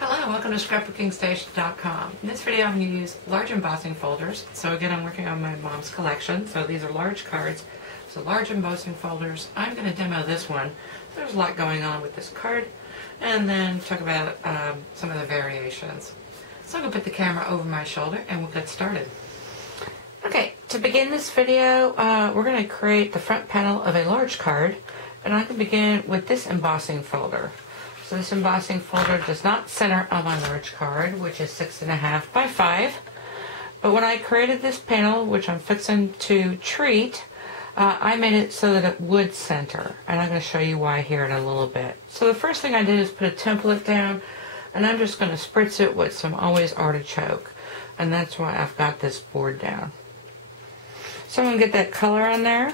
Hello, welcome to scrapbookingstation.com. In this video I'm going to use large embossing folders. So again, I'm working on my mom's collection. So these are large cards. So large embossing folders. I'm going to demo this one. There's a lot going on with this card. And then talk about some of the variations. So I'm going to put the camera over my shoulder and we'll get started. Okay, to begin this video, we're going to create the front panel of a large card. And I can begin with this embossing folder. So this embossing folder does not center on my large card, which is 6.5 by 5. But when I created this panel, which I'm fixing to treat, I made it so that it would center. And I'm going to show you why here in a little bit. So the first thing I did is put a template down, and I'm just going to spritz it with some Always Artichoke. And that's why I've got this board down. So I'm going to get that color on there,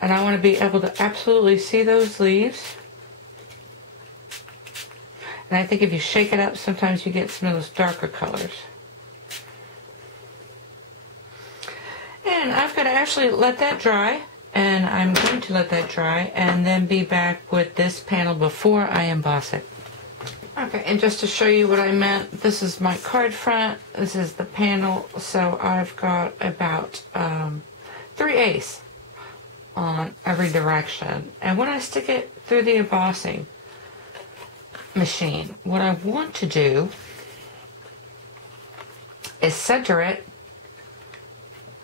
and I want to be able to absolutely see those leaves. And I think if you shake it up, sometimes you get some of those darker colors. And I've got to actually let that dry, and I'm going to let that dry, and then be back with this panel before I emboss it. Okay, and just to show you what I meant, this is my card front, this is the panel, so I've got about 3/8 on every direction. And when I stick it through the embossing machine, what I want to do is center it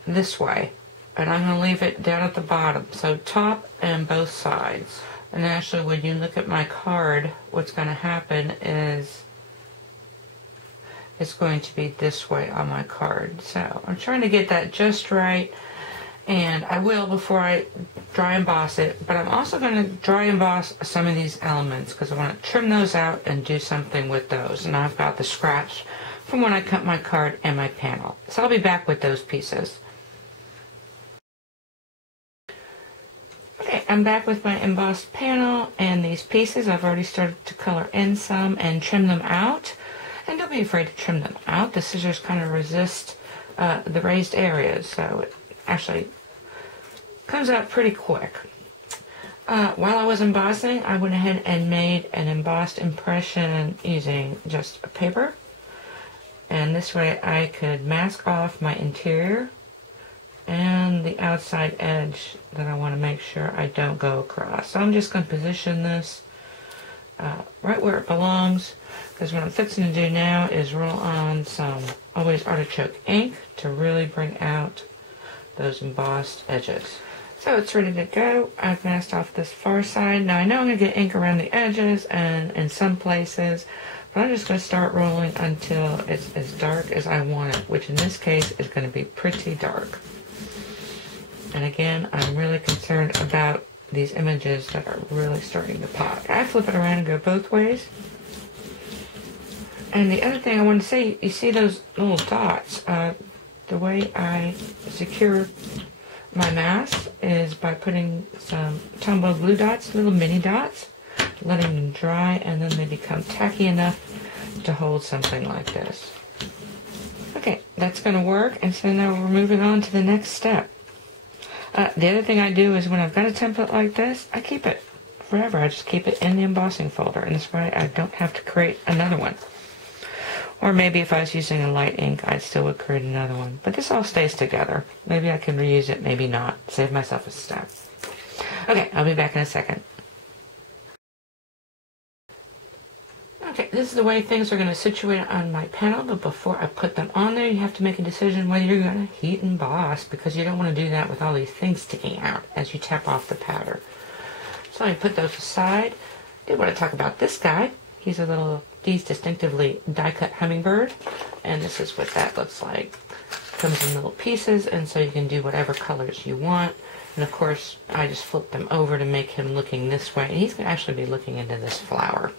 this way, and I'm going to leave it down at the bottom, so top and both sides. And actually, when you look at my card, what's going to happen is it's going to be this way on my card. So I'm trying to get that just right, and I will before I dry emboss it, but I'm also going to dry emboss some of these elements because I want to trim those out and do something with those. And I've got the scratch from when I cut my card and my panel. So I'll be back with those pieces. Okay, I'm back with my embossed panel and these pieces. I've already started to color in some and trim them out. And don't be afraid to trim them out. The scissors kind of resist the raised areas, so it actually comes out pretty quick. While I was embossing, I went ahead and made an embossed impression using just a paper. And this way I could mask off my interior and the outside edge that I want to make sure I don't go across. So I'm just going to position this right where it belongs, because what I'm fixing to do now is roll on some Always Artichoke ink to really bring out those embossed edges. So it's ready to go. I've masked off this far side. Now I know I'm going to get ink around the edges and in some places, but I'm just going to start rolling until it's as dark as I want it, which in this case is going to be pretty dark. And again, I'm really concerned about these images that are really starting to pop. I flip it around and go both ways. And the other thing I want to say, you see those little dots? The way I secure my mask is by putting some Tombow glue dots, little mini dots, letting them dry, and then they become tacky enough to hold something like this. Okay, that's going to work, and so now we're moving on to the next step. The other thing I do is when I've got a template like this, I keep it forever. I just keep it in the embossing folder, and this way I don't have to create another one. Or maybe if I was using a light ink, I still would create another one. But this all stays together. Maybe I can reuse it, maybe not. Save myself a step. Okay, I'll be back in a second. Okay, this is the way things are going to situate on my panel, but before I put them on there, you have to make a decision whether you're going to heat emboss, because you don't want to do that with all these things sticking out as you tap off the powder. So I put those aside. I did want to talk about this guy. He's a little, he's distinctively die-cut hummingbird, and this is what that looks like. Comes in little pieces, and so you can do whatever colors you want. And of course, I just flip them over to make him looking this way, and he's going to actually be looking into this flower.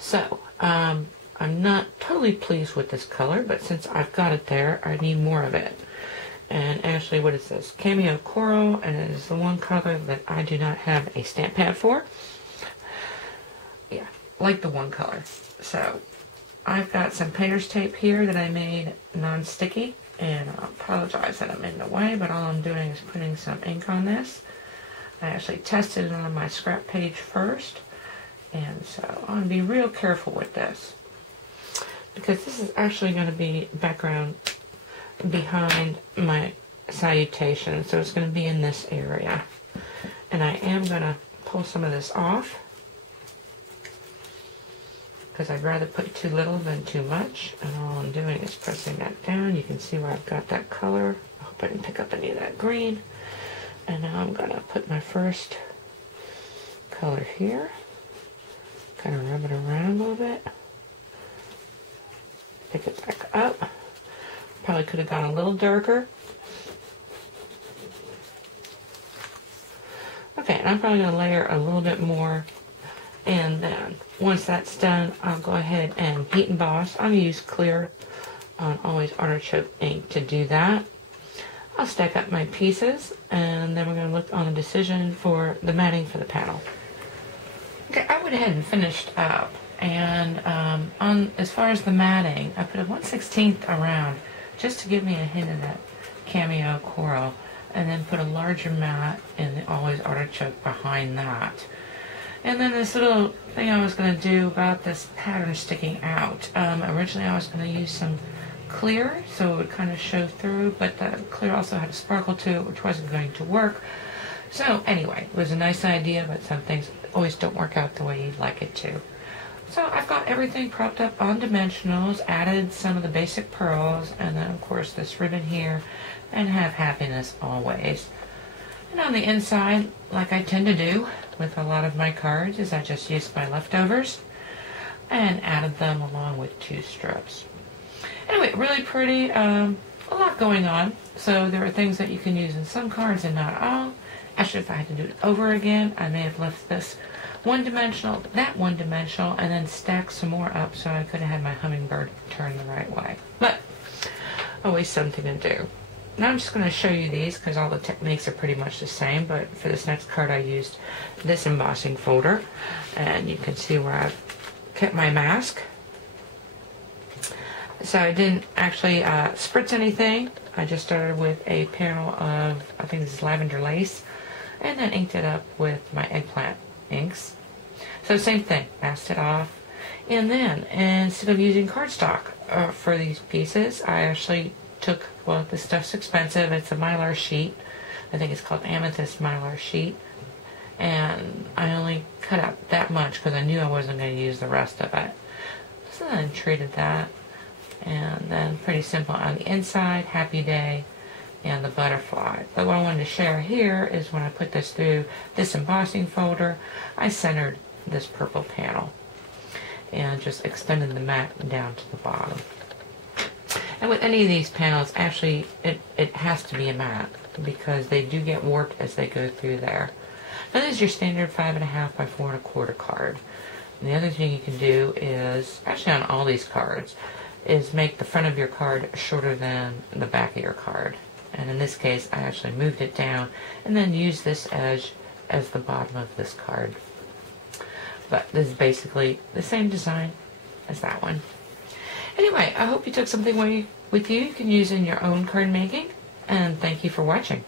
So, I'm not totally pleased with this color, but since I've got it there, I need more of it. And actually, what is this? Cameo Coral, and it is the one color that I do not have a stamp pad for. Yeah, like the one color. So, I've got some painter's tape here that I made non-sticky, and I apologize that I'm in the way, but all I'm doing is putting some ink on this. I actually tested it on my scrap page first, And so I'm going to be real careful with this, because this is actually going to be background behind my salutation, so it's going to be in this area. And I am going to pull some of this off, because I'd rather put too little than too much. And all I'm doing is pressing that down. You can see where I've got that color. I hope I didn't pick up any of that green. And now I'm going to put my first color here. Kind of rub it around a little bit. Pick it back up. Probably could have gone a little darker. Okay, and I'm probably going to layer a little bit more. And then once that's done, I'll go ahead and heat emboss. I'm going to use clear on Always Artichoke ink to do that. I'll stack up my pieces, and then we're going to look on the decision for the matting for the panel. Okay, I went ahead and finished up, and on as far as the matting, I put a 1/16 around just to give me a hint of that cameo coral, and then put a larger mat in the Always Artichoke behind that. And then this little thing I was going to do about this pattern sticking out. Originally I was going to use some clear so it would kind of show through, but the clear also had a sparkle to it, which wasn't going to work. So anyway, it was a nice idea, but some things always don't work out the way you'd like it to. So I've got everything propped up on dimensionals, added some of the basic pearls, and then of course this ribbon here, and have happiness always. And on the inside, like I tend to do with a lot of my cards, is I just used my leftovers and added them along with 2 strips. Anyway, really pretty, a lot going on. So there are things that you can use in some cards and not all. Actually, if I had to do it over again, I may have left this one-dimensional, that one-dimensional, and then stacked some more up so I could have had my hummingbird turn the right way. But always something to do. Now I'm just going to show you these because all the techniques are pretty much the same, but for this next card I used this embossing folder, and you can see where I've kept my mask. So I didn't actually spritz anything. I just started with a panel of, I think this is lavender lace, and then inked it up with my eggplant inks. So same thing, masked it off. And then instead of using cardstock for these pieces, I actually took, well, this stuff's expensive, it's a mylar sheet. I think it's called amethyst mylar sheet. And I only cut out that much because I knew I wasn't going to use the rest of it. So then I treated that. And then pretty simple on the inside, happy day, and the butterfly. But what I wanted to share here is when I put this through this embossing folder, I centered this purple panel and just extended the mat down to the bottom. And with any of these panels, actually, it has to be a matte because they do get warped as they go through there. Now this is your standard 5.5 by 4 1/4 card. And the other thing you can do is, actually on all these cards, is make the front of your card shorter than the back of your card. And in this case, I actually moved it down and then used this edge as the bottom of this card. But this is basically the same design as that one. Anyway, I hope you took something away with you can use in your own card making, and thank you for watching.